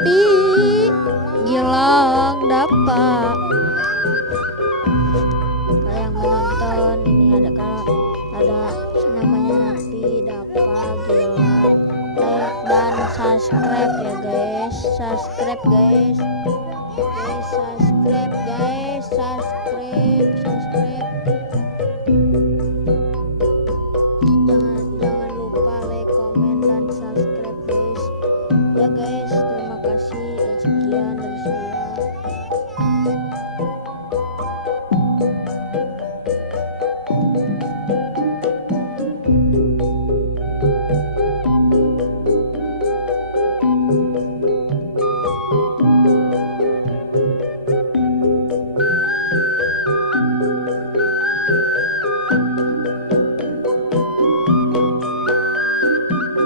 Napi Gilang Dapa. Kalau yang menonton ini ada namanya Napi Dapa Gilang, like dan subscribe ya guys, subscribe guys, subscribe guys, subscribe